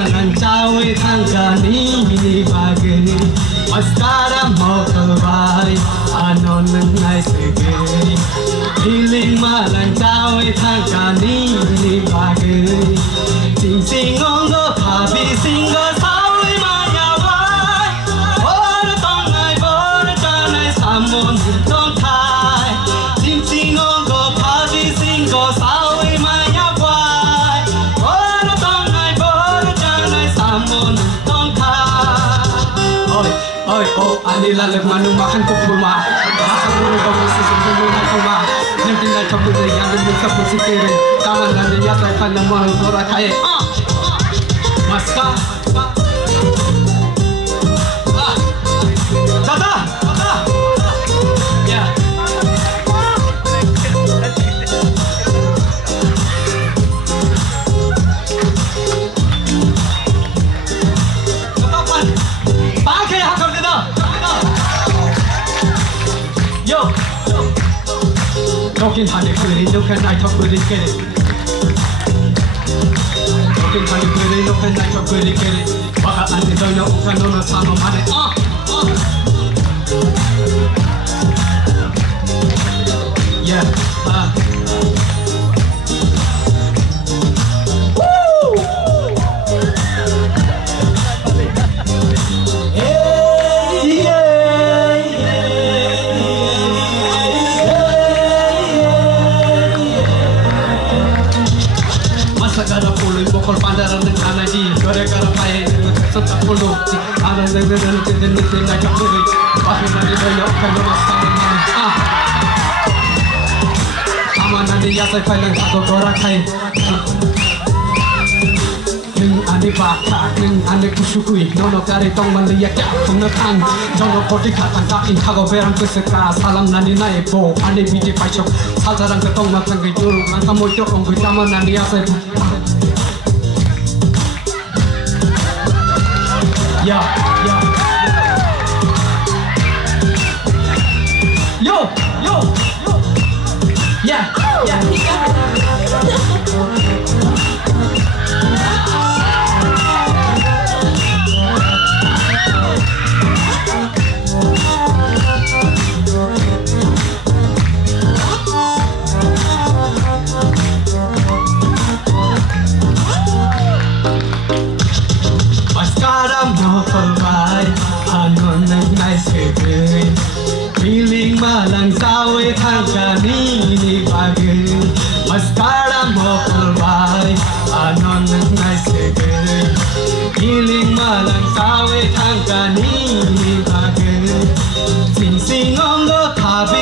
malang cawe tangkani ni bagi maskara mau kelbai anon nai sege feeling malang cawe tangkani ni bagi sing sing ongo pabi singo sawi maya wai bor tanai samon tong thai sing sing ongo pabi singo sawi maya wai bor tanai samon tong thai oi oh ani lalek manu makan kupulma asal kamu sesungguhnya kupulma nanti nak kamu yang lebih kamu sikirin kawan dan dia saya pandang mau orang kaya maska Tata ya pakai hakam kita yo talking honey pretty look and I talk pretty get it talking honey pretty look and I talk pretty get it baka ante don't know can no sama mane yeah Segala puluh bokol pandaran dengan aji gara-gara payah serta puluh ada dengan nak beri bahkan nanti banyak kalau masalah sama nanti ya saya paling aku korak hai neng ane bakar neng ane kusukui nono kari tong melihat ya pengetan jono kodik katan kain kago berang kesekra salam nanti naik bo ane biji pacok sasaran ketong matang kejur langkah mojo ongkut sama nanti ya saya yeah, yeah. Yo, yo, yo. Yeah, yeah. Feeling malang sawe tangkani ni bagi maskara mokol bai anon nai sege feeling malang sawe tangkani ni bagi sing sing ongo kabi